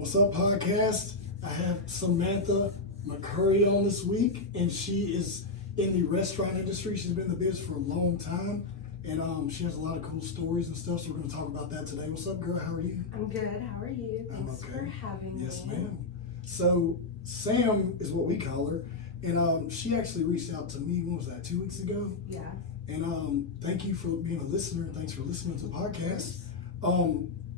What's up, podcast? I have Samantha McCurry on this week, and she is in the restaurant industry. She's been in the biz for a long time, and she has a lot of cool stories and stuff, so we're going to talk about that today. What's up, girl? How are you? I'm good. How are you? Thanks for having me. Yes, ma'am. So, Sam is what we call her, and she actually reached out to me, when was that, 2 weeks ago? Yeah. And thank you for being a listener, and thanks for listening to the podcast.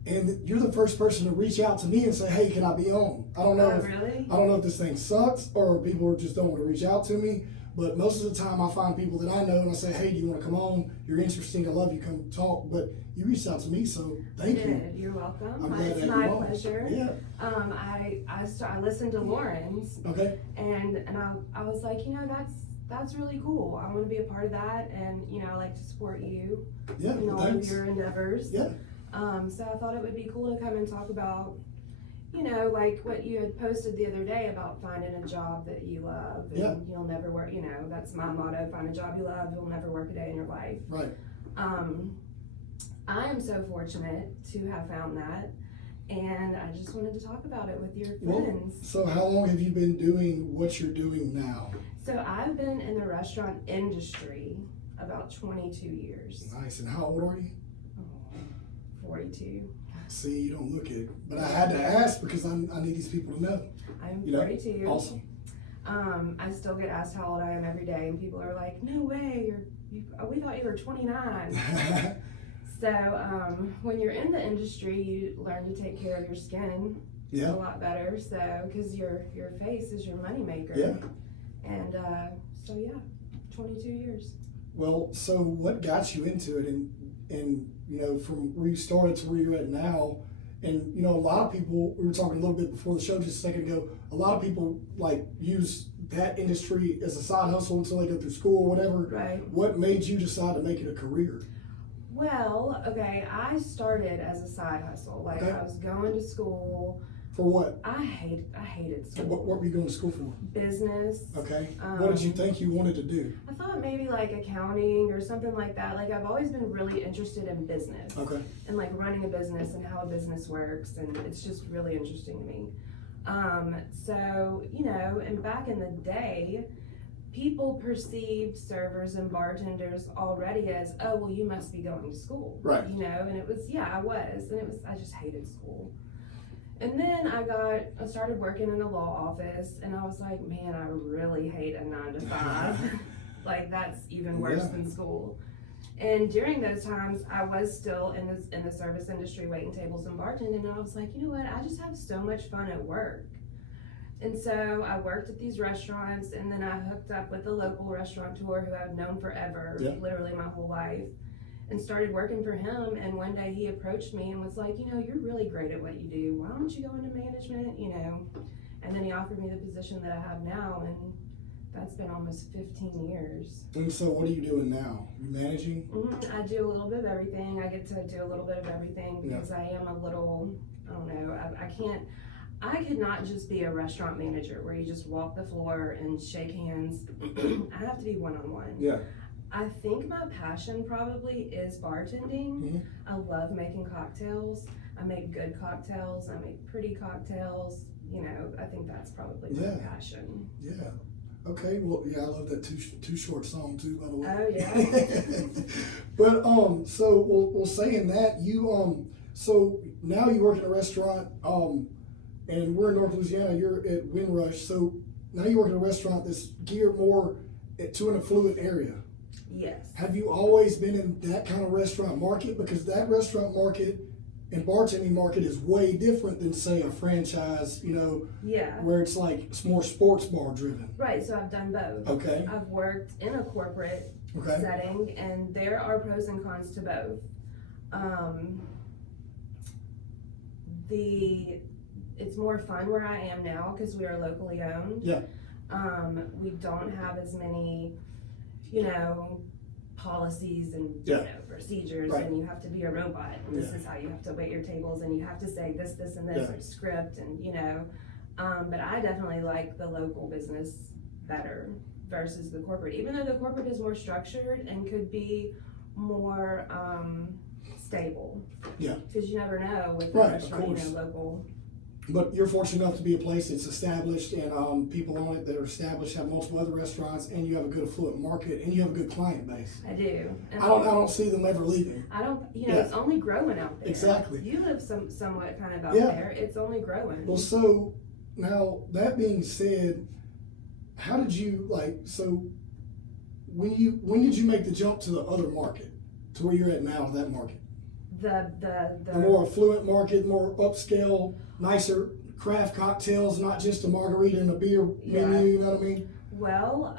And you're the first person to reach out to me and say, "Hey, can I be on?" I don't know. Really? I don't know if this thing sucks or people just don't want to reach out to me. But most of the time, I find people that I know and I say, "Hey, do you want to come on? You're interesting. I love you. Come talk." But you reached out to me, so thank you. You're welcome. I'm glad It's that my you're on. pleasure. Yeah. I listened to Lauren's. Okay. And I was like, that's really cool. I want to be a part of that, and I like to support you Yeah. in all Thanks. of your endeavors. Yeah. So I thought it would be cool to come and talk about, like what you had posted the other day about finding a job that you love, and Yeah. you'll never work. That's my motto: find a job you love, you'll never work a day in your life. Right. I am so fortunate to have found that, and I just wanted to talk about it with your Well, friends. so how long have you been doing what you're doing now? So I've been in the restaurant industry about 22 years. Nice. And how old are you? 42. See, you don't look it, but I had to ask because I need these people to know. I'm You know? 42. Awesome. I still get asked how old I am every day, and people are like, "No way, we thought you were 29." So when you're in the industry, you learn to take care of your skin Yeah. a lot better. So because your face is your moneymaker. Yeah. And so yeah, 22 years. Well, so what got you into it, and from where you started to where you're at now, and a lot of people, we were talking a little bit before the show just a second ago, a lot of people like use that industry as a side hustle until they go through school or whatever. Right. What made you decide to make it a career? Well, okay, I started as a side hustle. Like, Okay. I was going to school. For what? I hated school. What were you going to school for? Business. Okay. What did you think you wanted to do? I thought maybe like accounting or something like that. Like, I've always been really interested in business. Okay. And like running a business and how a business works, and it's just really interesting to me. So, and back in the day, people perceived servers and bartenders already as, "Oh, well, you must be going to school." Right. And it was, yeah, I was. And I just hated school. And then I started working in a law office, and I was like, man, I really hate a 9 to 5. Like, that's even worse than school. And during those times, I was still in the service industry, waiting tables and bartending, and I was like, you know what, I just have so much fun at work. And so I worked at these restaurants, and then I hooked up with a local restaurateur who I've known forever, literally my whole life, and started working for him. And one day he approached me and was like, you're really great at what you do. Why don't you go into management, And then he offered me the position that I have now, and that's been almost 15 years. And so what are you doing now? You managing? I do a little bit of everything. I get to do a little bit of everything because I am a little, I don't know, I could not just be a restaurant manager where you just walk the floor and shake hands. I have to be one-on-one. Yeah. I think my passion probably is bartending. Mm-hmm. I love making cocktails. I make good cocktails. I make pretty cocktails. I think that's probably my passion. Yeah. Okay. Well, yeah, I love that too short song too, by the way. Oh yeah. But so we'll saying that you so now you work in a restaurant and we're in North Louisiana. You're at Windrush. So now you work in a restaurant that's geared more to an affluent area. Yes. Have you always been in that kind of restaurant market? Because that restaurant market and bartending market is way different than, say, a franchise, where it's like it's more sports bar driven. Right, so I've done both. Okay. I've worked in a corporate setting, and there are pros and cons to both. It's more fun where I am now because we are locally owned. Yeah. We don't have as many, policies and procedures, and you have to be a robot, and this is how you have to wait your tables, and you have to say this and this or script, and but I definitely like the local business better versus the corporate, even though the corporate is more structured and could be more stable. Yeah. Because you never know with the Right, restaurant, of course. local But you're fortunate enough to be a place that's established, and people on it that are established have multiple other restaurants, and you have a good affluent market, and you have a good client base. I do. And I don't see them ever leaving. I don't, it's only growing out there. Exactly. You live somewhat kind of out there. It's only growing. Well, so now that being said, how did you when did you make the jump to the other market, to where you're at now, that market? The more affluent market, more upscale, nicer craft cocktails, not just a margarita and a beer menu, you know what I mean? Well,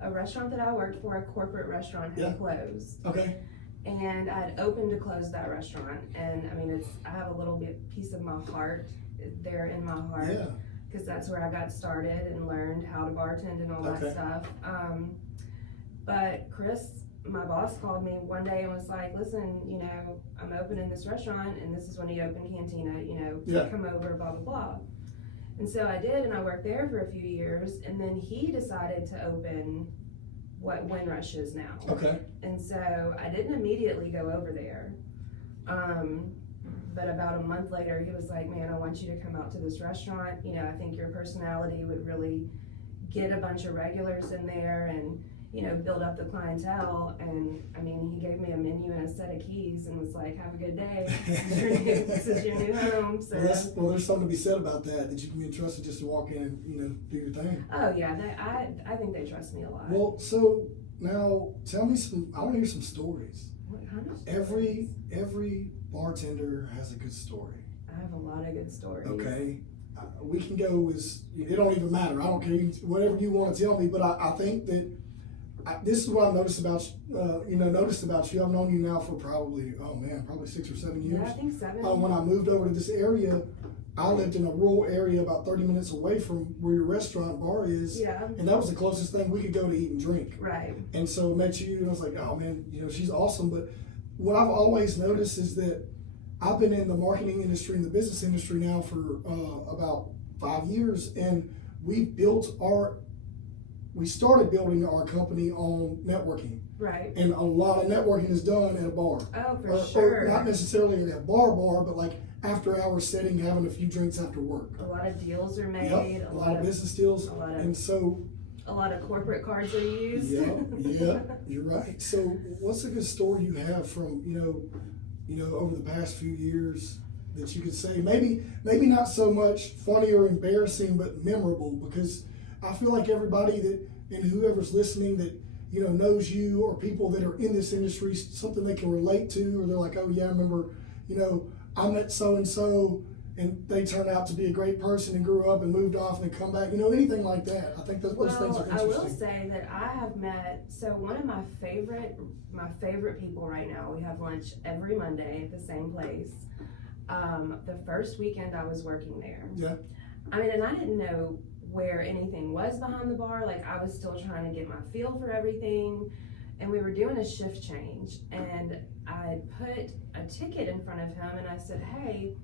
a restaurant that I worked for, a corporate restaurant, had closed. Okay. And I had opened to close that restaurant. And I mean, I have a little piece of my heart there in my heart. Yeah. Because that's where I got started and learned how to bartend and all that stuff. But Chris, my boss, called me one day and was like, listen, I'm opening this restaurant, and this is when he opened Cantina, come over, blah, blah, blah. And so I did, and I worked there for a few years, and then he decided to open what Windrush is now. Okay. And so I didn't immediately go over there. But about a month later, he was like, man, I want you to come out to this restaurant. I think your personality would really get a bunch of regulars in there and, build up the clientele. And I mean, he gave me a menu and a set of keys and was like, have a good day. This is your new home. So. Well, there's something to be said about that you can be entrusted just to walk in and, do your thing. Oh yeah, I think they trust me a lot. Well, so now tell me I want to hear some stories. What kind of stories? Every bartender has a good story. I have a lot of good stories. Okay. We can go it don't even matter. I don't care, whatever you want to tell me, but I think that this is what I've noticed about you. I've known you now for probably 6 or 7 years. Yeah, I think 7. When I moved over to this area, I lived in a rural area about 30 minutes away from where your restaurant bar is. Yeah. And that was the closest thing we could go to eat and drink. Right. And so met you, and I was like, oh man, she's awesome. But what I've always noticed is that I've been in the marketing industry and the business industry now for about 5 years, and we started building our company on networking. Right. And a lot of networking is done at a bar. Oh, for sure. Or not necessarily a bar, but like after hour setting, having a few drinks after work. A lot of deals are made. Yep, a lot of business deals. A lot of corporate cards are used. Yeah, you're right. So what's a good story you have from, over the past few years that you could say, maybe not so much funny or embarrassing, but memorable? Because I feel like everybody and whoever's listening that, knows you, or people that are in this industry, something they can relate to, or they're like, oh yeah, I remember, I met so-and-so and they turned out to be a great person and grew up and moved off and then come back, anything like that. I think those things are interesting. I will say that I have met, one of my favorite people right now, we have lunch every Monday at the same place. The first weekend I was working there. Yeah. I mean, and I didn't know where anything was behind the bar. Like, I was still trying to get my feel for everything, and we were doing a shift change, and I put a ticket in front of him and I said, hey,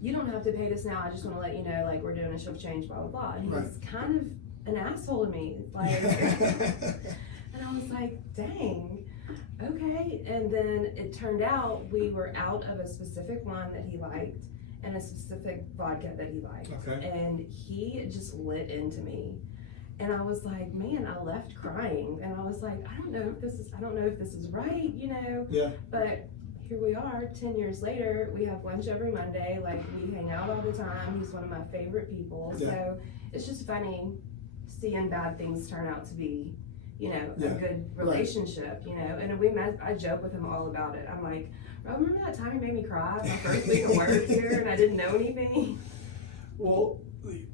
you don't have to pay this now, I just want to let you know, like, we're doing a shift change, blah blah blah. And he was kind of an asshole to me, like and I was like, dang, okay. And then it turned out we were out of a specific wine that he liked and a specific vodka that he liked. Okay. And he just lit into me. And I was like, man, I left crying. And I was like, I don't know if this is right, Yeah. But here we are, 10 years later, we have lunch every Monday, like, we hang out all the time. He's one of my favorite people. Yeah. So it's just funny seeing bad things turn out to be, a good relationship, And I joke with him all about it. I'm like, remember that time you made me cry my first week of work here and I didn't know anything? Well,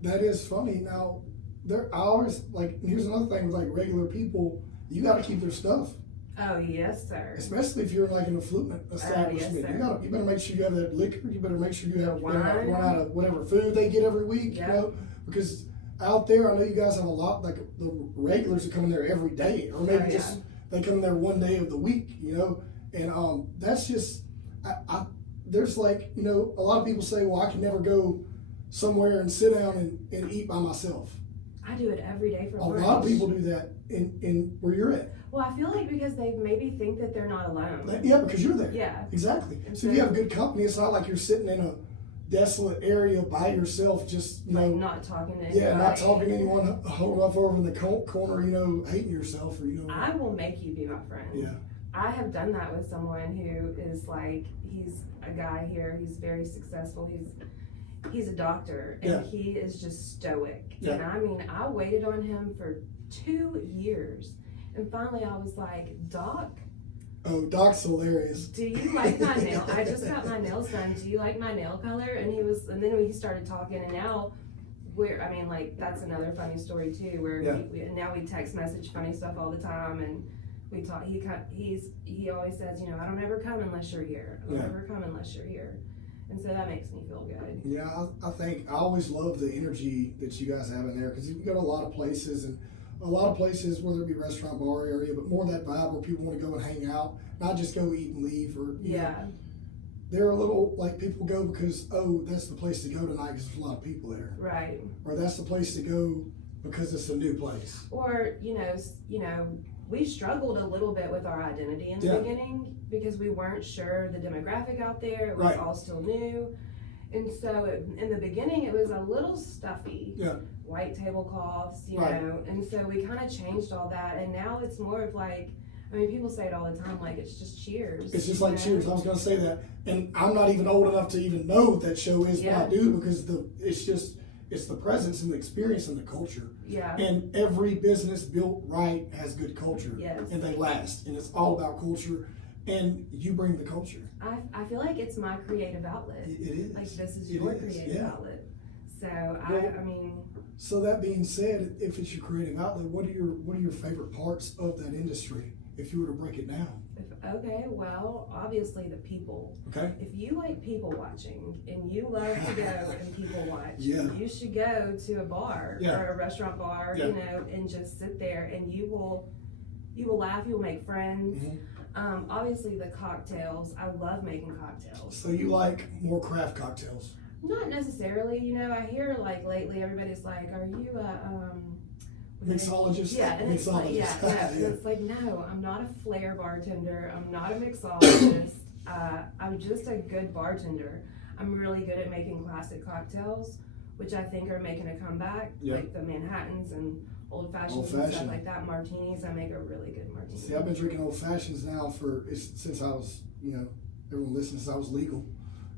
that is funny. Now, I always, here's another thing with, regular people, you got to keep their stuff. Oh, yes, sir. Especially if you're in, an affluent establishment. Yes, you better make sure you have that liquor. You better make sure you have wine. Run out of whatever food they get every week, because out there, I know you guys have a lot, the regulars that come in there every day, or maybe they come in there one day of the week, and that's just, there's a lot of people say, well, I can never go somewhere and sit down and eat by myself. I do it every day for A brunch. lot of people do that, in where you're at. Well, I feel like because they maybe think that they're not alone. Yeah, because you're there. Yeah. Exactly. And So if you have good company, it's not like you're sitting in a desolate area by yourself, just, you know. Like not talking to anybody. Yeah, not talking to anyone, holding up over in the corner, you know, hating yourself or, you know. I will make you be my friend. Yeah. I have done that with someone who is like, he's a guy here, he's very successful, he's a doctor, and he is just stoic. Yeah. And I mean, I waited on him for 2 years, and finally I was like, Doc, Oh, Doc's hilarious. do you like my nail? I just got my nails done. Do you like my nail color? And then he started talking, and now that's another funny story too, where now we text message funny stuff all the time, and we talk. He always says, you know, I don't ever come unless you're here. I don't ever come unless you're here, and so that makes me feel good. Yeah, I think I always love the energy that you guys have in there, because you go to a lot of places, whether it be restaurant, bar area, but more that vibe where people want to go and hang out, not just go eat and leave, or you know, they're a little like people go because, oh, that's the place to go tonight because there's a lot of people there, right? Or that's the place to go because it's a new place. Or you know, we struggled a little bit with our identity in the beginning because we weren't sure the demographic out there. It was all still new. And so in the beginning, it was a little stuffy. Yeah. White tablecloths, you know. And so we kind of changed all that. And now it's more of like, I mean, people say it all the time, like it's just Cheers. It's just like Cheers. I was going to say that. And I'm not even old enough to even know what that show is, but I do, because it's the presence and the experience and the culture. Yeah. And every business built right has good culture. Yes. And they last. And it's all about culture. And you bring the culture. I feel like it's my creative outlet. It is. Like this is your creative outlet. So I mean. So that being said, if it's your creative outlet, what are your favorite parts of that industry, if you were to break it down? Okay, well, obviously the people. Okay. If you like people watching and you love to go and people watch, you should go to a bar or a restaurant bar, you know, and just sit there, and you will laugh, you will make friends. Mm-hmm. Obviously the cocktails, I love making cocktails. So you like more craft cocktails? Not necessarily, you know, I hear like lately everybody's like, are you a mixologist? Yeah, and it's like, and it's like, no, I'm not a flair bartender, I'm not a mixologist, I'm just a good bartender. I'm really good at making classic cocktails, which I think are making a comeback, like the Manhattans and old fashions and stuff like that. Martinis, I make a really good martini. See, I've been drinking old fashions now since I was, you know, everyone listens, since I was legal,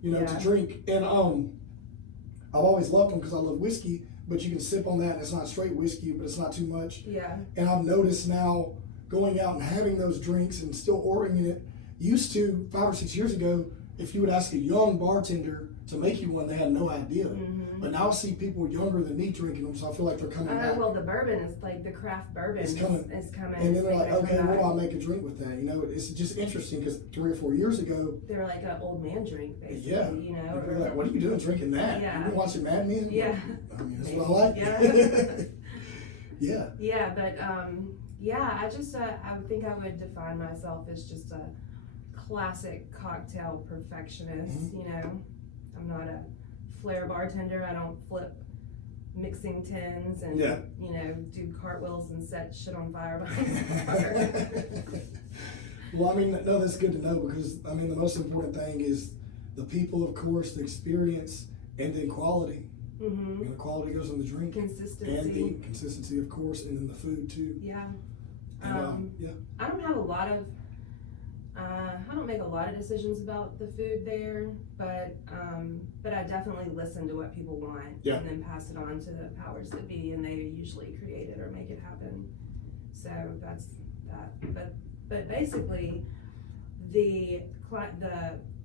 you know, to drink. And I've always loved them because I love whiskey, but you can sip on that and it's not straight whiskey, but it's not too much. Yeah. And I've noticed now going out and having those drinks and still ordering it. Used to, 5 or 6 years ago, if you would ask a young bartender to make you one, they had no idea. Mm-hmm. But now I see people younger than me drinking them, so I feel like they're coming back. Well, the bourbon is like the craft bourbon is coming. And then they're like, okay, what do I make a drink with that? You know, it's just interesting because 3 or 4 years ago, they were like an old man drink, basically. Yeah. You know, or like, what are you doing drinking that? Yeah. You been watching Mad Men? Yeah. I mean, that's what I like. Yeah. Yeah. Yeah, but I just I think I would define myself as just a classic cocktail perfectionist. Mm-hmm. You know, I'm not a flair bartender. I don't flip mixing tins and you know, do cartwheels and set shit on fire behind the bar. Well, I mean, no, that's good to know, because I mean the most important thing is the people, of course, the experience, and then quality. Mm-hmm. You know, quality goes in the drink. Consistency. And the consistency, of course, and then the food too. Yeah. And, I don't have a lot of I don't make a lot of decisions about the food there, but I definitely listen to what people want and then pass it on to the powers that be, and they usually create it or make it happen. So that's that. But basically, the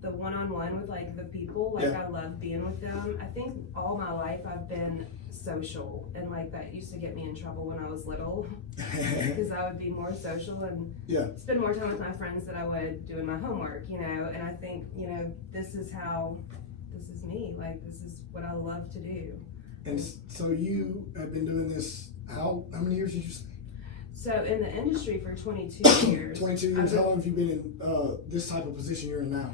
one-on-one with like the people, like I love being with them. I think all my life I've been social, and like that used to get me in trouble when I was little because I would be more social and spend more time with my friends than I would doing my homework, you know. And I think, you know, this is me, like this is what I love to do. And so you have been doing this, how many years did you say? So in the industry for 22 years. 22 years. How long have you been in this type of position you're in now?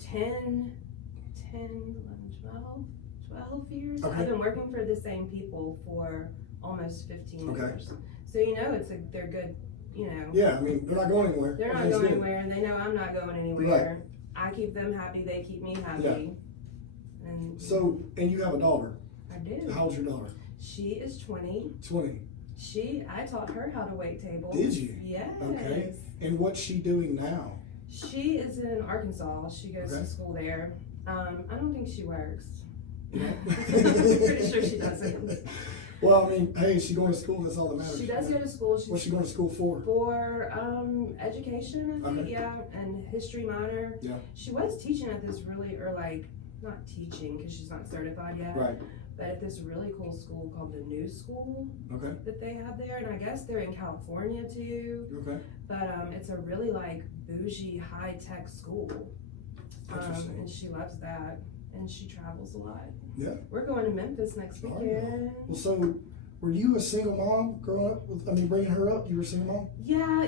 10, 11, 12 years. Okay. I've been working for the same people for almost 15 years. So you know they're good, you know. Yeah, I mean, they're not going anywhere. They're not going anywhere, and they know I'm not going anywhere. Right. I keep them happy, they keep me happy. Yeah. And so, and you have a daughter. I do. How's your daughter? She is 20. 20. I taught her how to wait tables. Did you? Yes. Okay. And what's she doing now? She is in Arkansas. She goes to school there. I don't think she works. Yeah. I'm pretty sure she doesn't. Well, I mean, hey, is she going to school? That's all that matters. She does go to school. What's she going to school for? For education, I think, yeah, and history minor. Yeah. She was teaching at this not teaching because she's not certified yet. Right. But at this really cool school called the New School. Okay. That they have there, and I guess they're in California too. Okay. But it's a really bougie, high tech school. Interesting. And she loves that, and she travels a lot. Yeah. We're going to Memphis next weekend. Well, so were you a single mom growing up? Bringing her up, you were a single mom? Yeah,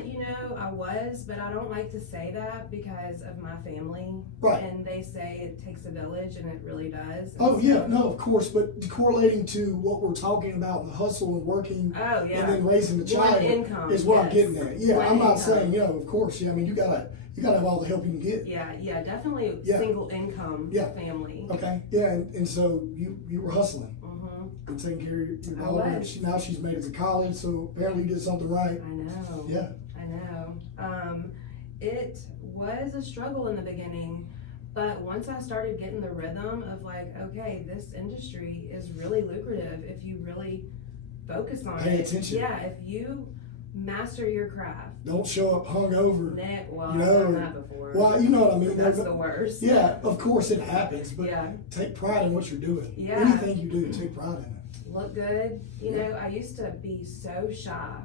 I was, but I don't like to say that because of my family. Right. And they say it takes a village, and it really does. Oh, yeah, no, of course, but correlating to what we're talking about, the hustle and working and then raising the child income, is what I'm getting at. Yeah, I'm not income. saying, of course, yeah, I mean, you gotta have all the help you can get. Yeah, definitely single income family. Okay, yeah, and so you were hustling. And taking care of your daughter. Now she's made it to college, so apparently you did something right. I know. Yeah. I know. It was a struggle in the beginning, but once I started getting the rhythm of okay, this industry is really lucrative if you really focus on it. Pay attention. Yeah, if you master your craft. Don't show up hungover. I've done that before. Well, you know what I mean. That's the worst. Yeah, of course it happens, but take pride in what you're doing. Yeah. Anything you do, take pride in it. Look good. You know, I used to be so shy,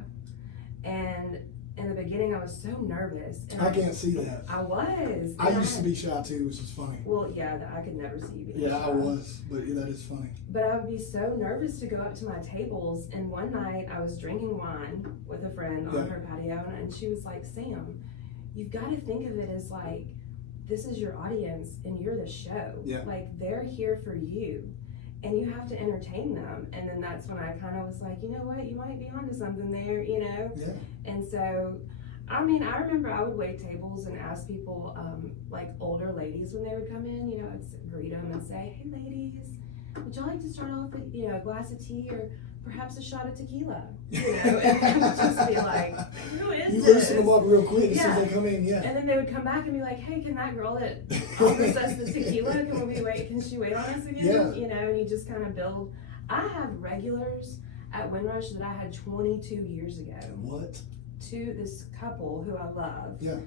and in the beginning I was so nervous. And I can't see that. I was. I used to be shy too, which is funny. Well, yeah, I could never see you being Yeah, shy. I was, but that is funny. But I would be so nervous to go up to my tables, and one night I was drinking wine with a friend on her patio, and she was like, Sam, you've got to think of it as this is your audience and you're the show. Yeah. They're here for you. And you have to entertain them. And then that's when I kind of was like, you know what, you might be onto something there, Yeah. And so, I remember I would wait tables and ask people, older ladies when they would come in, I'd greet them and say, hey ladies, would you like to start off with, a glass of tea or perhaps a shot of tequila? And just be like, who is you this? You loosen them up real quick as soon as they come in, And then they would come back and be like, hey, can that girl that offers us the tequila, can she wait on us again? Yeah. And you just kind of build. I have regulars at Windrush that I had 22 years ago. What? To this couple who I love. Yeah.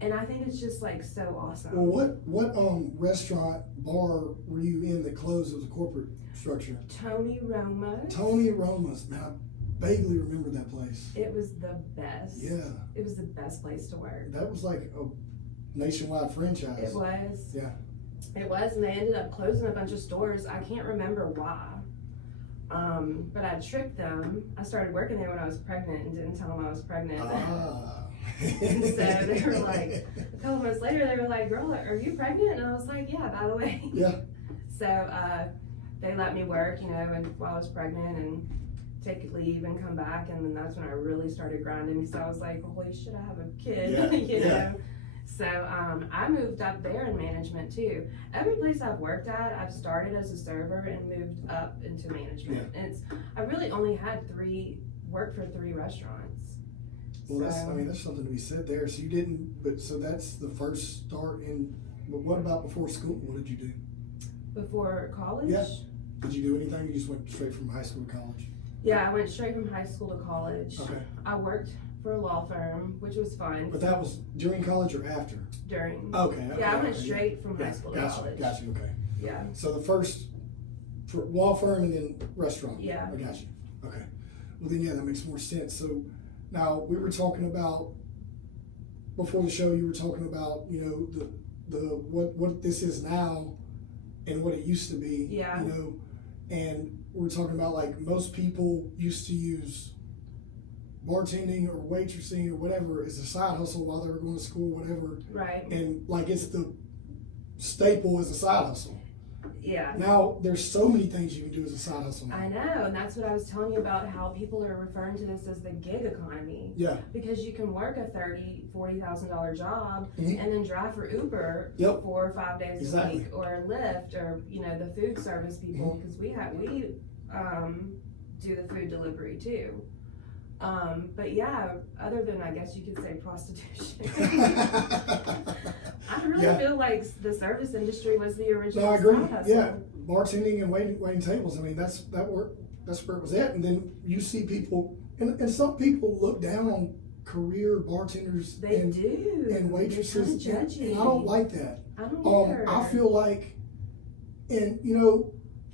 And I think it's just so awesome. Well, what restaurant, bar were you in that closed as a corporate structure? Tony Roma's. Tony Roma's. Man, I vaguely remember that place. It was the best. Yeah. It was the best place to work. That was like a nationwide franchise. It was. Yeah. It was, and they ended up closing a bunch of stores. I can't remember why. But I tricked them. I started working there when I was pregnant and didn't tell them I was pregnant. And so they were like, a couple months later, they were like, girl, are you pregnant? And I was like, yeah, by the way. Yeah. So they let me work, and while I was pregnant and take leave and come back. And then that's when I really started grinding because I was like, holy shit, I have a kid, you know? So I moved up there in management too. Every place I've worked at, I've started as a server and moved up into management. And I really only had worked for 3 restaurants. Well, that's something to be said there. So you didn't, so that's the first start in, but what about before school? What did you do? Before college? Yeah. Did you do anything? You just went straight from high school to college? Yeah, I went straight from high school to college. Okay. I worked for a law firm, which was fun. But that was during college or after? During. Okay. Yeah, I went straight from high school to college. Got you, okay. Yeah. So the first for law firm and then restaurant. Yeah. I got you. Okay. Well then, yeah, that makes more sense. So now we were talking about, before the show, you were talking about, what this is now and what it used to be. Yeah. And we were talking about most people used to use bartending or waitressing or whatever as a side hustle while they were going to school, whatever. Right. And it's the staple as a side hustle. Yeah. Now there's so many things you can do as a side hustle now. I know, and that's what I was telling you about, how people are referring to this as the gig economy. Yeah. Because you can work a $40,000 job Mhm. and then drive for Uber Yep. 4 or 5 days Exactly. a week, or Lyft, or the food service people, because we do the food delivery too. But yeah, other than, I guess you could say, prostitution. I really feel like the service industry was the original. No, I agree. side hustle. Yeah, bartending and waiting tables. I mean, that's where it was at. And then you see people, and some people look down on career bartenders They do. and waitresses, They're kinda judgy. and I don't like that. I don't either. I feel like, and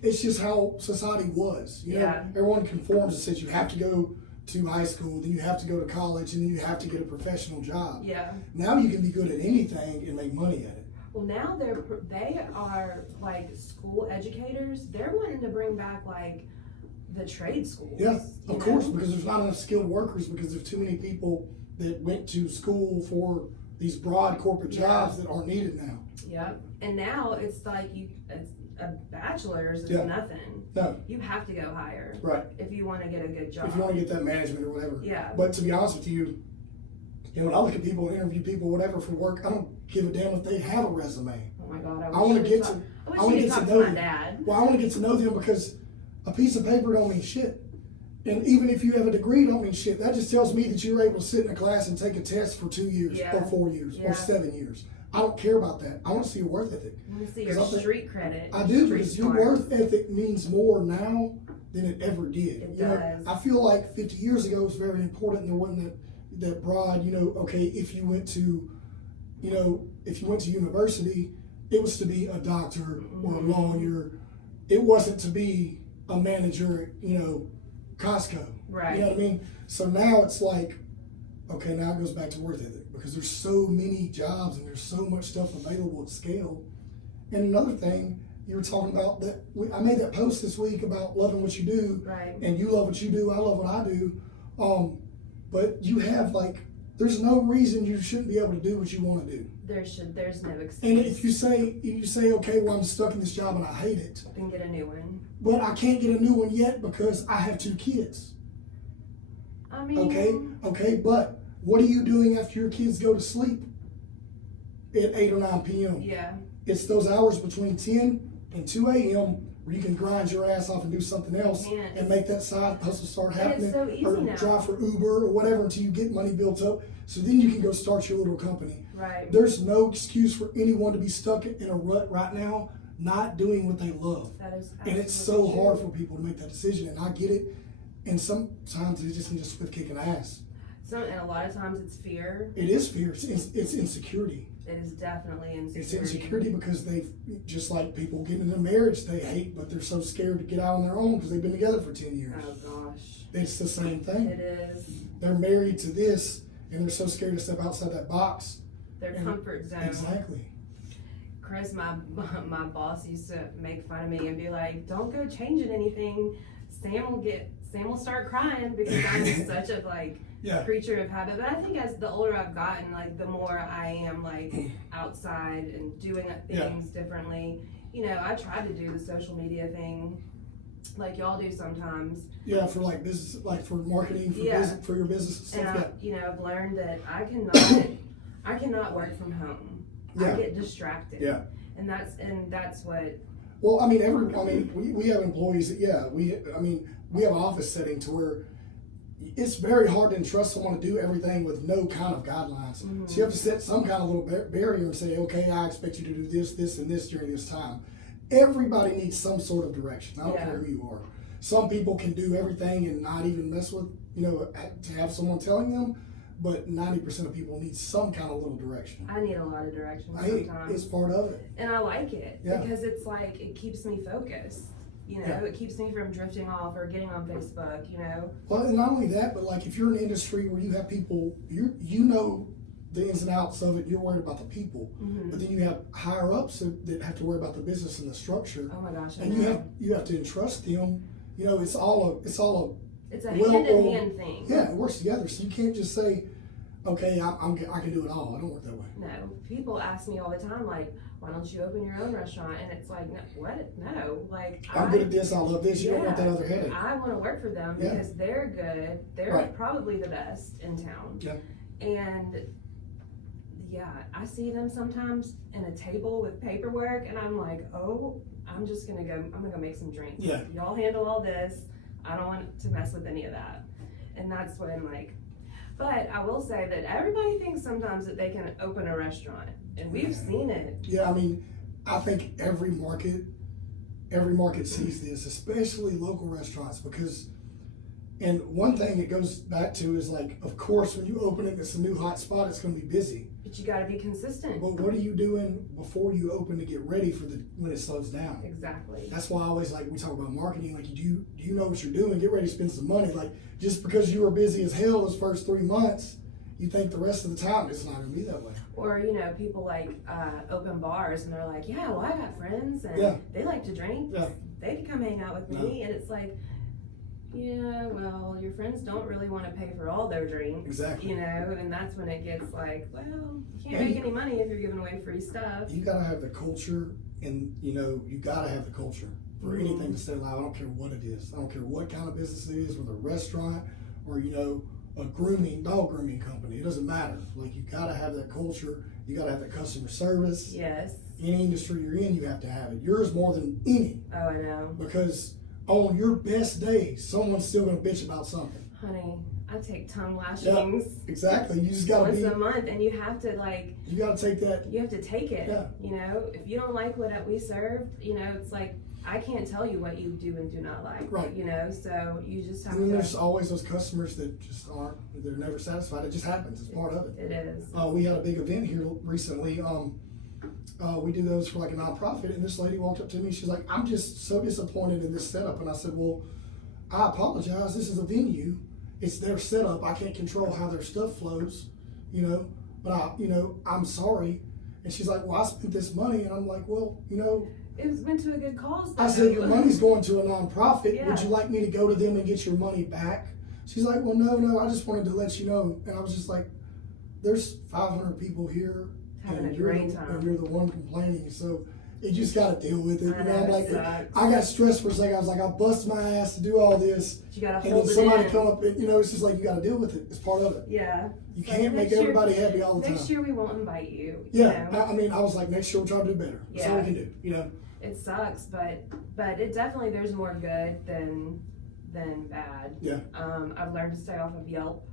it's just how society was. You know, everyone conforms and says you have to go to high school, then you have to go to college, and then you have to get a professional job. Yeah. Now you can be good at anything and make money at it. Well, now they are like school educators. They're wanting to bring back like the trade schools. Yeah, you of course, know? because there's not enough skilled workers, because there's too many people that went to school for these broad corporate jobs that aren't needed now. Yep. And now it's like it's a bachelor's is nothing. No. You have to go higher. Right. If you want to get a good job. If you want to get that management or whatever. Yeah. But to be honest with you, when I look at people and interview people, whatever, for work, I don't give a damn if they have a resume. Oh my God. I want to get to know my them. dad. Well, I want to get to know them, because a piece of paper don't mean shit. And even if you have a degree, don't mean shit. That just tells me that you're able to sit in a class and take a test for 2 years or 4 years or 7 years. I don't care about that. I want to see your work ethic. I want to see your street credit. I do, because your work ethic means more now than it ever did. It does. I feel like 50 years ago was very important. There wasn't that broad, okay, if you went to university, it was to be a doctor or a lawyer. It wasn't to be a manager at, Costco. Right. You know what I mean? So now it's like, okay, now it goes back to work ethic, because there's so many jobs and there's so much stuff available at scale. And another thing, you were talking about that, I made that post this week about loving what you do. Right. And you love what you do, I love what I do. But you have there's no reason you shouldn't be able to do what you want to do. There's no excuse. And if you say, okay, well, I'm stuck in this job and I hate it. Then get a new one. But I can't get a new one yet because I have 2 kids. I mean. Okay, but what are you doing after your kids go to sleep at 8 or 9 p.m.? Yeah. It's those hours between 10 and 2 a.m. where you can grind your ass off and do something else and make that side hustle start happening. It's so easy or now. drive for Uber or whatever until you get money built up. So then you can go start your little company. Right. There's no excuse for anyone to be stuck in a rut right now, not doing what they love. That is And it's so hard for people to make that decision, and I get it. And sometimes they just need a swift kick in the ass. And a lot of times it's fear. It is fear. It's insecurity. It is definitely insecurity. It's insecurity because they've, just like people getting into marriage they hate, but they're so scared to get out on their own because they've been together for 10 years. Oh gosh. It's the same thing. It is. They're married to this, and they're so scared to step outside that box. Their comfort zone. Exactly. Chris, my boss used to make fun of me and be like, "Don't go changing anything. Sam will start crying because I'm such a creature of habit." But I think as the older I've gotten, the more I am outside and doing things differently. I try to do the social media thing like y'all do sometimes. Yeah, for business, for marketing, for business, for your business and stuff. And I've learned that I cannot work from home. Yeah. I get distracted. Yeah. And that's what. Well, we have employees that, we have an office setting to where it's very hard to entrust someone to do everything with no kind of guidelines. Mm-hmm. So you have to set some kind of little barrier and say, okay, I expect you to do this, this, and this during this time. Everybody needs some sort of direction. I don't care who you are. Some people can do everything and not even mess with, to have someone telling them. But 90% of people need some kind of little direction. I need a lot of direction sometimes. It's part of it. And I like it because it's it keeps me focused. It keeps me from drifting off or getting on Facebook, Well, and not only that, but if you're in an industry where you have people, you know the ins and outs of it, you're worried about the people. Mm-hmm. But then you have higher ups that have to worry about the business and the structure. Oh my gosh. And you have to entrust them. It's all a hand-in-hand thing. Yeah, it works together. So you can't just say, okay, I can do it all. I don't work that way. No. People ask me all the time, why why don't you open your own restaurant? And it's like, no, what? No, like I'm good at this, I love this, you don't want that other headache. I want to work for them because they're good. They're probably the best in town. Yeah. And yeah, I see them sometimes in a table with paperwork and I'm like, oh, I'm gonna go make some drinks. Yeah. Y'all handle all this. I don't want to mess with any of that. And that's when like, but I will say that everybody thinks sometimes that they can open a restaurant, and we've seen it. Yeah, I mean, I think every market sees this, especially local restaurants, because, and one thing it goes back to is like, of course, when you open it, it's a new hot spot, it's gonna be busy. But you gotta be consistent. But what are you doing before you open to get ready for when it slows down? Exactly. That's why I always like, we talk about marketing, like do you know what you're doing? Get ready to spend some money. Like, just because you were busy as hell those first 3 months, you think the rest of the time it's not gonna be that way. Or, you know, people like open bars and they're like, yeah, well, I got friends and they like to drink. Yeah. They can come hang out with me. And it's like, yeah, well, your friends don't really want to pay for all their drinks. Exactly. You know, and that's when it gets like, well, you can't make any money if you're giving away free stuff. You gotta have the culture, and you know, you gotta have the culture for anything to stay alive. I don't care what it is. I don't care what kind of business it is, whether a restaurant or, you know, a dog grooming company. It doesn't matter. Like, you gotta have that culture. You gotta have that customer service. Yes. Any industry you're in, you have to have it. Yours more than any. Oh, I know. Because on your best day, someone's still gonna bitch about something. Honey, I take tongue lashings. Yeah, exactly. You just gotta once a month, and you have to like. You gotta take that. You have to take it. Yeah. You know, if you don't like what we served, you know, it's like I can't tell you what you do and do not like. Right. You know, so you just have and then to. There's always those customers that just aren't. They're never satisfied. It just happens. It's part of it. It is. We had a big event here recently. We do those for like a nonprofit, and this lady walked up to me. She's like, "I'm just so disappointed in this setup." And I said, "Well, I apologize. This is a venue. It's their setup. I can't control how their stuff flows, you know. But I'm sorry." And she's like, "Well, I spent this money," and I'm like, "Well, you know." It was meant to a good cause. Though. I said, "Your money's going to a nonprofit. Yeah. Would you like me to go to them and get your money back?" She's like, "Well, no. I just wanted to let you know." And I was just like, "There's 500 people here, and you're the one complaining. So you just got to deal with it." I know, I'm like, sucks. I got stressed for a second. I was like, I bust my ass to do all this. But you got to And hold then it somebody in. come up and, it's just like, you got to deal with it. It's part of it. Yeah. You can't make everybody happy all the time. Next year we won't invite you. Yeah. You know? I mean, I was like, next year we'll try to do better. That's all we can do, you know. It sucks, but it definitely, there's more good than bad. Yeah. I've learned to stay off of Yelp.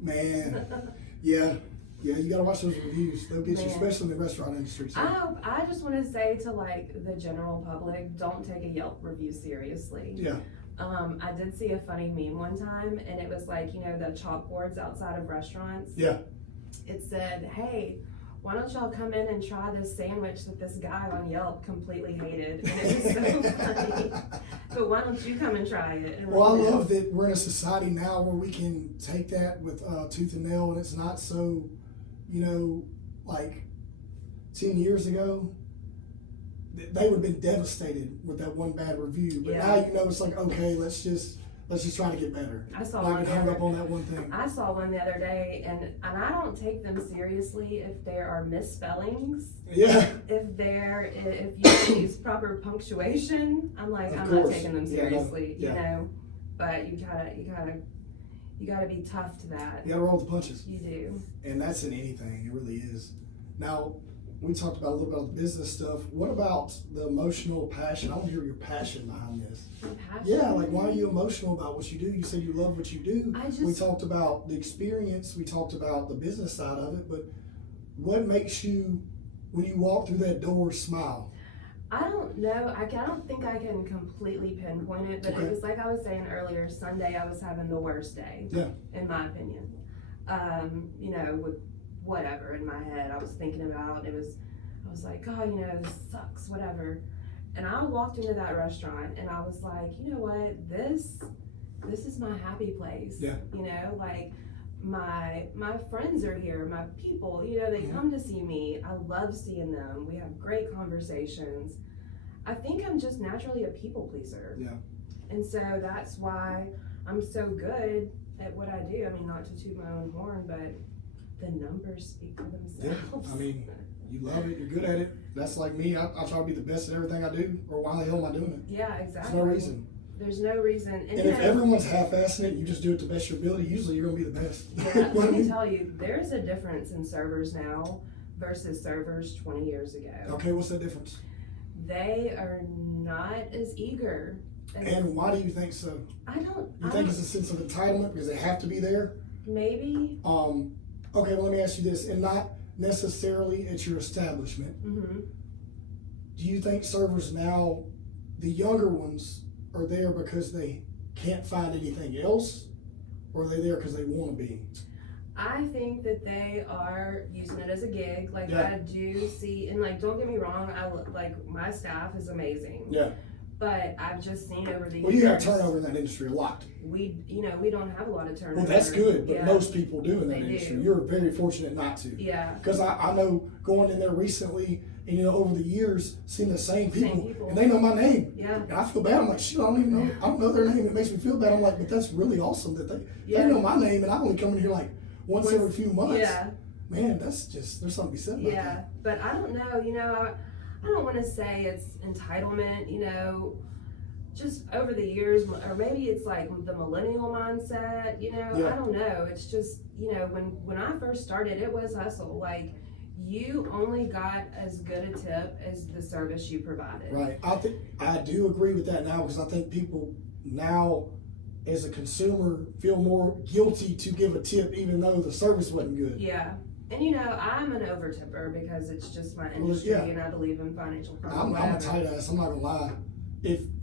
Man. Yeah, you gotta watch those reviews. They'll get you, especially in the restaurant industry. So. I just want to say to like the general public, don't take a Yelp review seriously. Yeah. I did see a funny meme one time, and it was like, you know, the chalkboards outside of restaurants. Yeah. It said, "Hey, why don't y'all come in and try this sandwich that this guy on Yelp completely hated?" And it was so funny. But why don't you come and try it? And well, I love that we're in a society now where we can take that with tooth and nail, and it's not so, like 10 years ago, they would have been devastated with that one bad review. But now, it's like, okay, let's just try to get better. I saw one hung up on that one thing. I saw one the other day, and I don't take them seriously if there are misspellings. Yeah. If you use proper punctuation, I'm like, I'm not taking them seriously, you know. But you gotta be tough to that. You gotta roll the punches. You do. And that's in anything. It really is. Now, we talked about a little bit of the business stuff. What about the emotional passion? I want to hear your passion behind this. Passion? Yeah, like why are you emotional about what you do? You said you love what you do. We talked about the experience. We talked about the business side of it. But what makes you, when you walk through that door, smile? I don't know. I don't think I can completely pinpoint it. But it was like I was saying earlier, Sunday I was having the worst day. Yeah. In my opinion. With whatever in my head I was thinking about. I was like, God, this sucks, whatever. And I walked into that restaurant and I was like, you know what, this is my happy place. Yeah. Like my friends are here, my people, they come to see me. I love seeing them. We have great conversations. I think I'm just naturally a people pleaser. Yeah. And so that's why I'm so good at what I do. I mean, not to toot my own horn, but the numbers speak for themselves. Yeah, I mean, You love it. You're good at it. That's like me. I try to be the best at everything I do, or why the hell am I doing it? Yeah, exactly. There's no reason. There's no reason. And if everyone's half-assing it, you just do it to the best of your ability, usually you're going to be the best. Yeah, let me tell you, there's a difference in servers now versus servers 20 years ago. Okay, what's that difference? They are not as eager. And why do you think so? You think it's a sense of entitlement because they have to be there? Maybe. Okay, well, let me ask you this, and not necessarily at your establishment. Mm-hmm. Do you think servers now, the younger ones, are there because they can't find anything else, or are they there because they want to be? I think that they are using it as a gig. Like, yeah. I do see, and like, don't get me wrong, my staff is amazing. Yeah. But I've just seen over the years. Well, you have turnover in that industry a lot. We don't have a lot of turnover. Well, that's good, but yeah. most people do in that They industry. do. You're very fortunate not to. Yeah. Because I know going in there recently, and over the years, seeing the same people, and they know my name. Yeah. And I feel bad. I'm like, shit, I don't even know. I don't know their name. It makes me feel bad. I'm like, but that's really awesome that they know my name, and I only come in here like once every few months. Yeah. Man, that's just, there's something to be said about that. Yeah, but I don't know, I don't want to say it's entitlement, just over the years, or maybe it's like the millennial mindset, Yeah. I don't know. It's just, when I first started, it was hustle. Like, you only got as good a tip as the service you provided. Right. I do agree with that now, because I think people now, as a consumer, feel more guilty to give a tip even though the service wasn't good. Yeah. And I'm an over tipper because it's just my industry, and I believe in financial I'm freedom. a tight ass, I'm not gonna lie.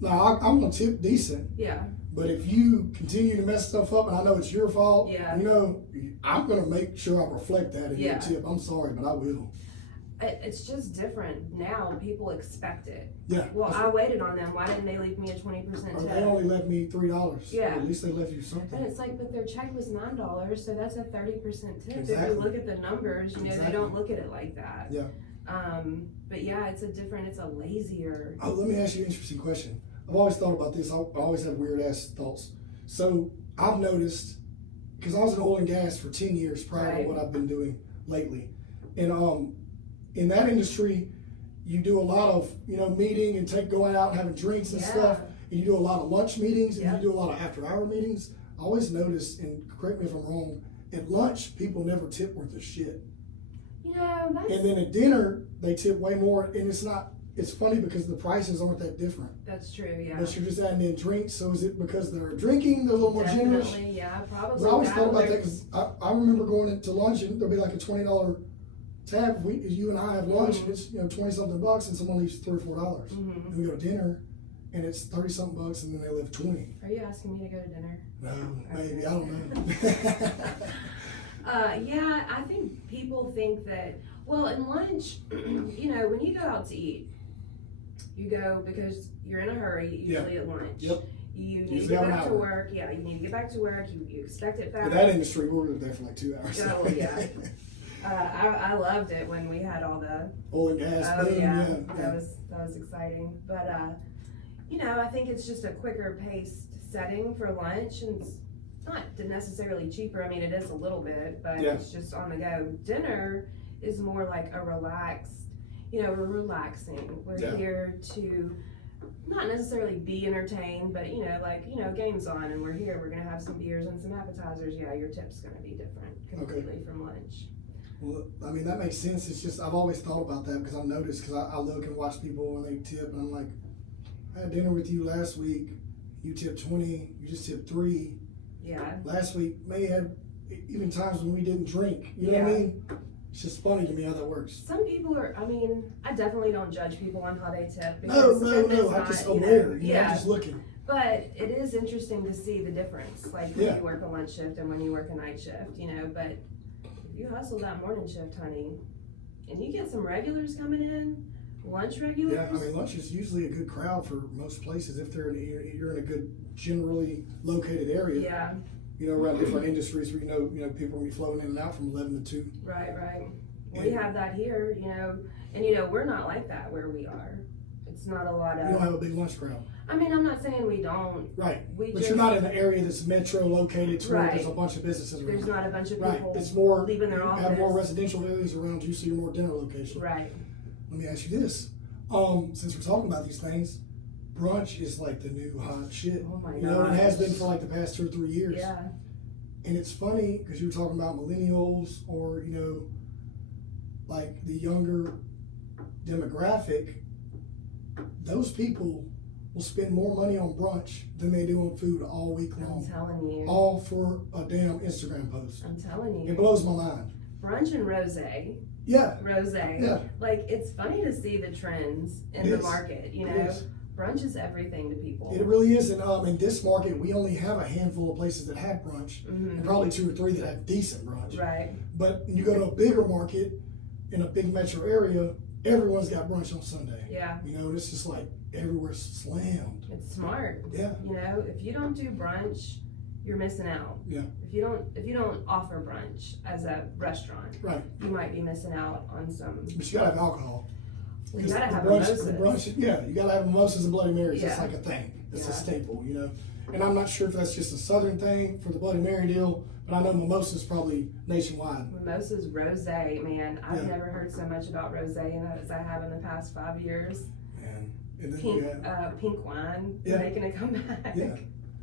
I'm gonna tip decent. Yeah. But if you continue to mess stuff up, and I know it's your fault, Yeah. I'm gonna make sure I reflect that in your Yeah. tip. I'm sorry, but I will. It's just different now. People expect it. Yeah. Well, I waited on them. Why didn't they leave me a 20% Or tip? they only left me $3. Yeah. At least they left you something. And it's like, but their check was $9, so that's a 30% tip. If Exactly. you look at the numbers, they don't look at it like that. Yeah. But yeah, it's a lazier. Oh, let me ask you an interesting question. I've always thought about this. I always have weird ass thoughts. So I've noticed, because I was in oil and gas for 10 years prior to what I've been doing lately, and in that industry, you do a lot of meeting and going out and having drinks and stuff, and you do a lot of lunch meetings and you do a lot of after-hour meetings. I always notice, and correct me if I'm wrong, at lunch people never tip worth a shit. And then at dinner they tip way more, and it's funny because the prices aren't that different. That's true, yeah. But you're just adding in drinks, so is it because they're drinking, they're a little more generous? Definitely, yeah, probably. I always thought about that, because I remember going into lunch and there'll be like a $20 tab. You and I have lunch, and it's 20-something bucks, and someone leaves $3 or $4. Mm-hmm. And we go to dinner, and it's 30-something bucks, and then they leave 20. Are you asking me to go to dinner? No, maybe, I don't know. Yeah, I think people think that, well, in lunch, when you go out to eat, you go because you're in a hurry, usually at lunch. Yep. You need to get back to work. Yeah, you need to get back to work. You expect it fast. In that industry, we were there for like 2 hours. Oh, yeah. I loved it when we had all the oil and gas. Oh, boom, yeah. That was exciting. But I think it's just a quicker paced setting for lunch, and it's not necessarily cheaper. I mean, it is a little bit, but it's just on the go. Dinner is more like a relaxed, we're relaxing. We're here to not necessarily be entertained, but game's on and we're here. We're gonna have some beers and some appetizers. Yeah, your tip's gonna be different completely from lunch. Well, I mean, that makes sense. It's just, I've always thought about that because I've noticed, because I look and watch people when they tip, and I'm like, I had dinner with you last week, you tipped 20, you just tipped 3. Yeah. Last week, may had even times when we didn't drink, you know what I mean? It's just funny to me how that works. Some people I definitely don't judge people on how they tip. No, I'm just aware, I'm just looking. But it is interesting to see the difference, like when you work a lunch shift and when you work a night shift, but if you hustle that morning shift, honey, and you get some regulars coming in, lunch regulars. Yeah, I mean, lunch is usually a good crowd for most places if you're in a good, generally located area. Yeah. Around different industries where people will be flowing in and out from 11 to 2. Right. We have that here, and we're not like that where we are. It's not a lot You of. don't have a big lunch crowd. I mean, I'm not saying we don't. Right. We But just, you're not in an area that's metro located to where Right. there's a bunch of businesses around. There's not a bunch of Right. people It's more, leaving their you office. have more residential areas around you, so you're more dinner location. Right. Let me ask you this. Since we're talking about these things, brunch is like the new hot shit. Oh my You know, and it has gosh. been for like the past 2 or 3 years. Yeah. And it's funny because you were talking about millennials or, like the younger demographic. Those people will spend more money on brunch than they do on food all week I'm long. telling you. All for a damn Instagram post. I'm telling you. It blows my mind. Brunch and rosé. Yeah. Rosé. Yeah. Like, it's funny to see the trends in It the is. market, you It know? is. Brunch is everything to people. It really is. And in this market, we only have a handful of places that have brunch, and probably 2 or 3 that have decent brunch. Right. But when you go to a bigger market in a big metro area, everyone's got brunch on Sunday. Yeah. You know, it's just like everywhere's slammed. It's smart. Yeah. You know, if you don't do brunch, you're missing out. Yeah. If you don't offer brunch as a restaurant, Right. you might be missing out on some. But you gotta have alcohol. You Because gotta have the brunch, mimosas. the brunch, yeah, you gotta have mimosas and Bloody Marys. It's Yeah. like a thing. It's a Yeah. staple, And I'm not sure if that's just a Southern thing for the Bloody Mary deal, but I know mimosas probably nationwide. Mimosas, rosé, man. I've Yeah. never heard so much about rosé as I have in the past 5 years. And then Pink, you have, pink wine, Yeah. making a comeback. yeah,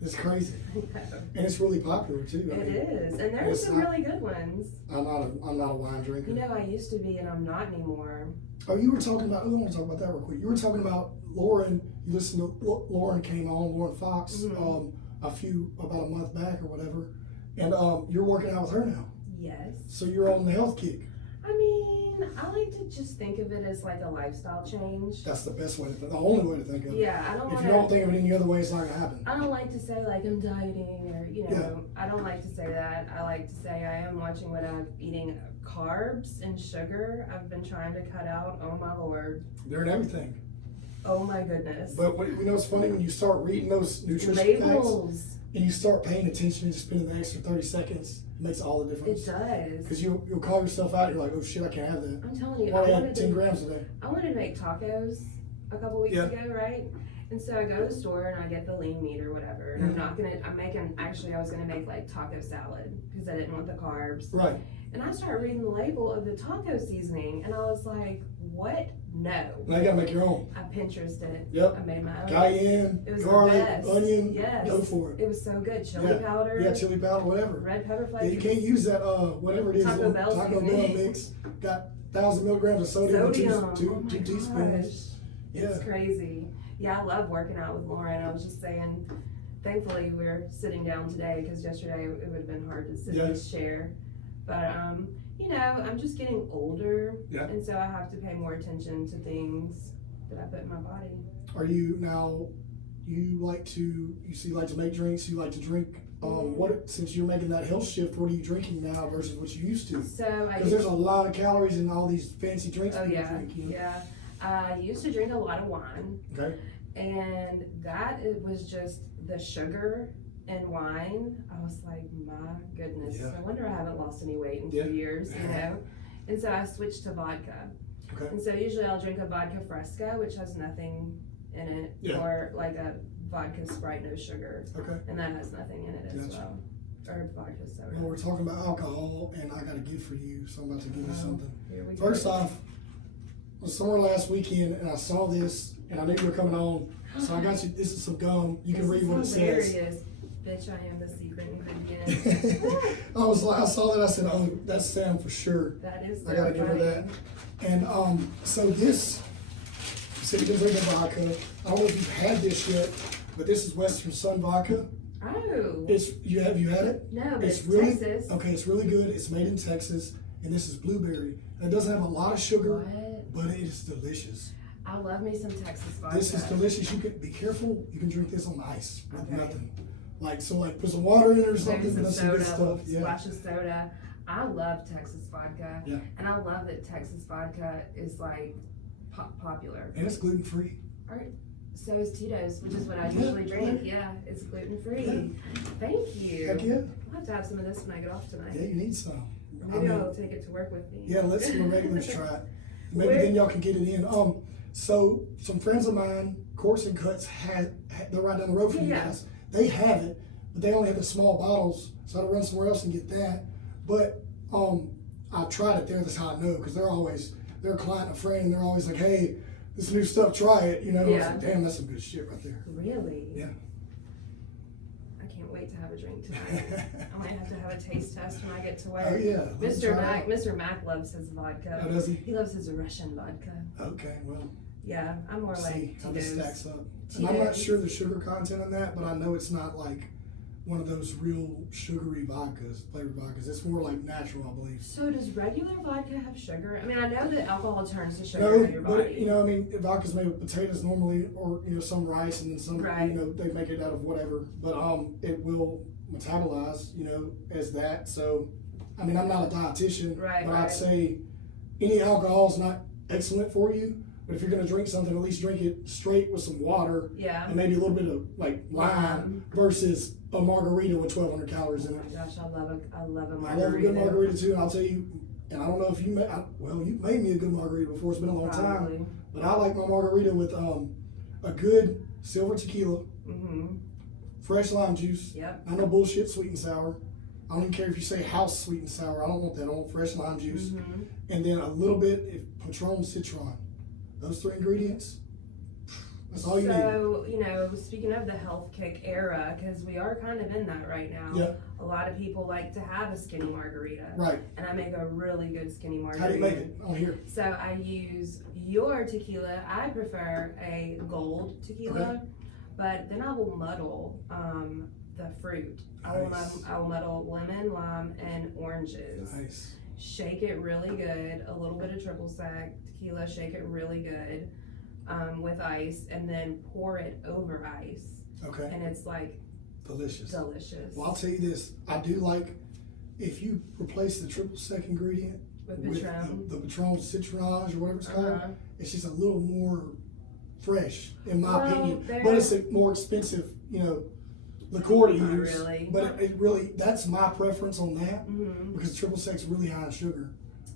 it's crazy, and it's really popular too. I It mean, is, and there's it's some not- really good ones. I'm not a wine drinker. You know, I used to be, and I'm not anymore. Oh, you were talking about. I want to talk about that real quick. You were talking about Lauren. You listened to Lauren came on, Lauren Fox, Mhm. about a month back or whatever, and you're working out with her now. Yes. So you're on the health kick. I mean, I like to just think of it as like a lifestyle change. That's the best way to think. The only way to think of it. Yeah, I don't If want you don't to. think of it any other way, it's not gonna happen. I don't like to say like I'm dieting or Yeah. I don't like to say that. I like to say I am watching what I'm eating. Carbs and sugar, I've been trying to cut out. Oh my lord. They're in everything. Oh my goodness. But it's funny when you start reading those nutrition facts Labels. and you start paying attention and spending the extra 30 seconds, it makes all the It difference. does. Because you'll call yourself out. You're like, oh shit, I can't have that. I'm telling you, Well, I I had 10 grams today. wanted to make tacos a couple weeks Yeah. ago, right? And so I go to the store and I get the lean meat or whatever. And Mhm. I was gonna make like taco salad because I didn't want the carbs. Right. And I started reading the label of the taco seasoning and I was like, what? No. Now you gotta make your own. I Pinterested it. Yep. I made my own. Cayenne, It was the garlic, best. onion. Yes. Go for it. It was so good. Chili powder. Yeah, chili powder, whatever. Red pepper Yeah, flakes. you can't use that whatever it is. Taco Bell Taco Bell seasoning. mix. Got 1,000 milligrams of sodium. with Sodium. Two Oh my teaspoons. gosh. Yeah. It's crazy. Yeah, I love working out with Lauren. I was just saying, thankfully we're sitting down today because yesterday it would have been hard to sit in this chair. But I'm just getting older, Yeah. and so I have to pay more attention to things that I put in my body. Are you now? You like to make drinks. You like to drink. Since you're making that health shift, what are you drinking now versus what you used to? So Because there's a lot of calories in all these fancy drinks Oh people yeah, drink. You know? yeah. I used to drink a lot of wine, Okay. and it was just the sugar and wine. I was like, my goodness, Yeah. no wonder I haven't lost any weight in Yeah. 2 years, And so I switched to vodka. Okay. And so usually I'll drink a vodka fresca, which has nothing in it, Yeah. or like a vodka Sprite, no sugar, Okay. and that has nothing in it as Gotcha. well. Or vodka soda. Well, we're talking about alcohol, and I got a gift for you, so I'm about to give you something. Here we First go. off, I was somewhere last weekend, and I saw this, and I knew you were coming on, so I got you. This is some gum. You can This read what it is says. hilarious. Bitch, I am the secret ingredient. I saw that. I said, "Oh, that's Sam for sure." That is so I gotta give her funny. that. And so this, you said you can drink a vodka. I don't know if you've had this yet, but this is Western Sun vodka. Oh. Have you had it? No, but It's it's really Texas. okay. It's really good. It's made in Texas, and this is blueberry. It doesn't have a lot of sugar, What? but it is delicious. I love me some Texas vodka. This is delicious. You can be careful. You can drink this on ice with Okay. nothing. Like put some water in it or something. Maybe some That's some good soda, stuff. Yeah. splash of soda. I love Texas vodka. Yeah. And I love that Texas vodka is like popular. And it's gluten free. So is Tito's, which is what I Yeah, usually drink. right. Yeah, it's gluten free. Yeah. Thank you. Heck yeah. I'll have to have some of this when I get off tonight. Yeah, you need some. Maybe I'll take it to work with me. Yeah, let some of the regulars try it. Maybe Where- then y'all can get it in. So some friends of mine, Course and Cuts, they're right down the road from you guys. They have it, but they only have the small bottles, so I had to run somewhere else and get that. But I tried it there. That's how I know, because they're a client, a friend, and they're always like, "Hey, this new stuff, try it." You know, I was like, damn, that's some good shit right there. Really? Yeah. I can't wait to have a drink tonight. I might have to have a taste test when I get to work. Oh yeah. Mr. Mac loves his vodka. Oh, does he? He loves his Russian vodka. Okay, well. Yeah, I'm more like how this stacks up. And Tito's. I'm not sure the sugar content on that, but I know it's not like one of those real sugary vodkas, flavored vodkas. It's more like natural, I believe. So does regular vodka have sugar? I mean, I know that alcohol turns to sugar in your body. But you know, I mean, vodka's made with potatoes normally, or you know, some rice, and then some, right. you know, they make it out of whatever. But it will metabolize, you know, as that. So, I mean, I'm not a dietitian, right, but I'd say any alcohol is not excellent for you. But if you're gonna drink something, at least drink it straight with some water, and maybe a little bit of like lime versus a margarita with 1,200 calories in it. Oh my gosh, I love a margarita. I love a good margarita too, and I'll tell you. And I don't know if you made, you made me a good margarita before. It's been a long time, but I like my margarita with a good silver tequila, fresh lime juice. Yep. I know bullshit sweet and sour. I don't even care if you say house sweet and sour. I don't want that. I want fresh lime juice, and then a little bit of Patron Citron. Those 3 ingredients, that's all you need. So, you know, speaking of the health kick era, because we are kind of in that right now, a lot of people like to have a skinny margarita. Right. And I make a really good skinny margarita. How do you make it? On here. So I use your tequila. I prefer a gold tequila, but then I will muddle the fruit. Nice. I will muddle lemon, lime, and oranges. Nice. Shake it really good, a little bit of triple sec tequila, shake it really good with ice, and then pour it over ice. Okay. And it's like delicious. Delicious. Well, I'll tell you this, I do like if you replace the triple sec ingredient with the Patron Citronage or whatever it's called, it's just a little more fresh, in my opinion. But it's a more expensive, you know, liqueur to use. Really. But it really, that's my preference on that, because triple sec's really high in sugar,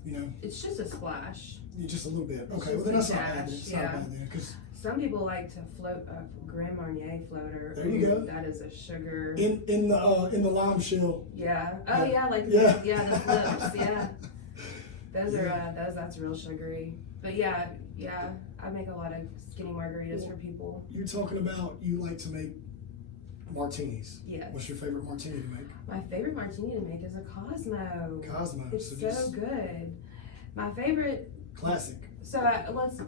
you know. It's just a splash. Just a little bit. Okay, well then that's not bad. It's not bad then, because some people like to float a Grand Marnier floater. There you go. That is a sugar. In the lime shell. Yeah. Oh yeah, like the flips. Yeah. Those are that's real sugary. But yeah, I make a lot of skinny margaritas for people. You're talking about you like to make martinis. Yes. What's your favorite martini to make? My favorite martini to make is a Cosmo. Cosmo. It's so good. My favorite. Classic. So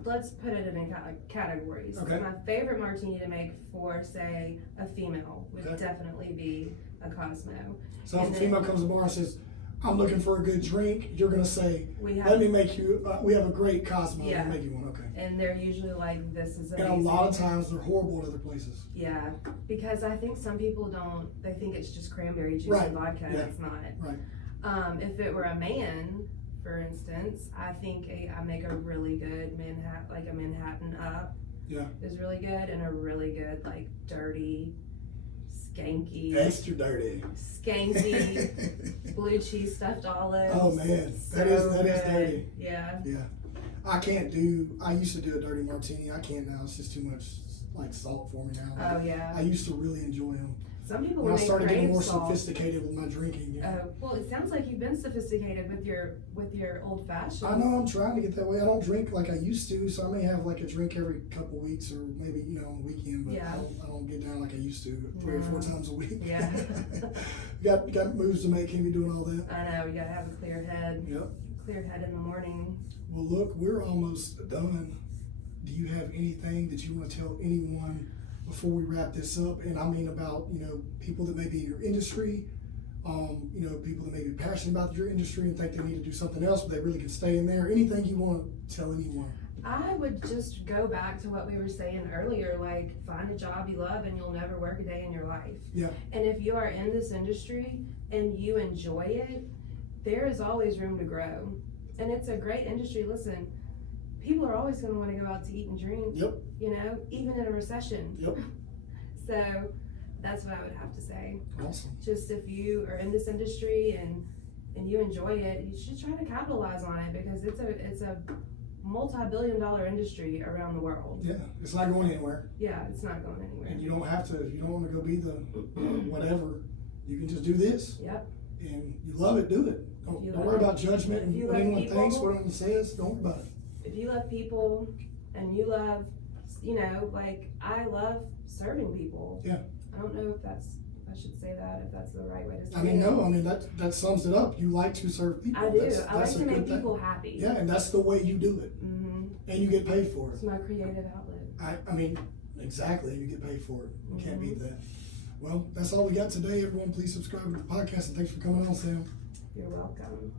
let's put it in categories. Okay. My favorite martini to make for, say, a female would definitely be a Cosmo. So if a female comes to the bar and says, "I'm looking for a good drink," you're gonna say, "Let me make you. We have a great Cosmo. Let me make you one." Okay. And they're usually like, "This is amazing." And a lot of times they're horrible at other places. Yeah, because I think some people don't. They think it's just cranberry juice and vodka. And it's not. Right. If it were a man, for instance, I think I make a really good Manhattan up. Yeah. Is really good, and a really good like dirty, skanky. Extra dirty. Skanky blue cheese stuffed olives. Oh man, that is dirty. Yeah. Yeah. I used to do a dirty martini. I can't now. It's just too much like salt for me now. Oh yeah. I used to really enjoy them. Some people when I started getting more salt. Sophisticated with my drinking. You know? Oh, well, it sounds like you've been sophisticated with your old fashioned. I know, I'm trying to get that way. I don't drink like I used to, so I may have like a drink every couple weeks, or maybe on the weekend. But I don't get down like I used to 3 or 4 times a week. Yeah. got moves to make. Can't be doing all that. I know. You gotta have a clear head. Yep. Clear head in the morning. Well, look, we're almost done. Do you have anything that you want to tell anyone before we wrap this up? And I mean about, people that may be in your industry, people that may be passionate about your industry and think they need to do something else, but they really can stay in there. Anything you want to tell anyone? I would just go back to what we were saying earlier, like find a job you love and you'll never work a day in your life. Yeah. And if you are in this industry and you enjoy it, there is always room to grow. And it's a great industry. Listen, people are always going to want to go out to eat and drink. Yep. Even in a recession. Yep. So that's what I would have to say. Awesome. Just if you are in this industry and you enjoy it, you should try to capitalize on it, because it's a multi-billion-dollar industry around the world. Yeah, it's not going anywhere. Yeah, it's not going anywhere. And you don't have to, if you don't want to go be the whatever, you can just do this. Yep. And you love it, do it. Don't worry about judgment and what anyone thinks, what anyone says. Don't worry about it. If you love people and you love, you know, like I love serving people. Yeah. I don't know if I should say that, if that's the right way to say it. I mean, no, I mean, that sums it up. You like to serve people. I do. That's I like to a make good thing. people happy. Yeah, and that's the way you do it. Mm-hmm. And you get paid for it. It's my creative outlet. I mean, exactly, you get paid for it. You can't beat Mm-hmm. that. Well, that's all we got today. Everyone, please subscribe to the podcast, and thanks for coming on, Sam. You're welcome.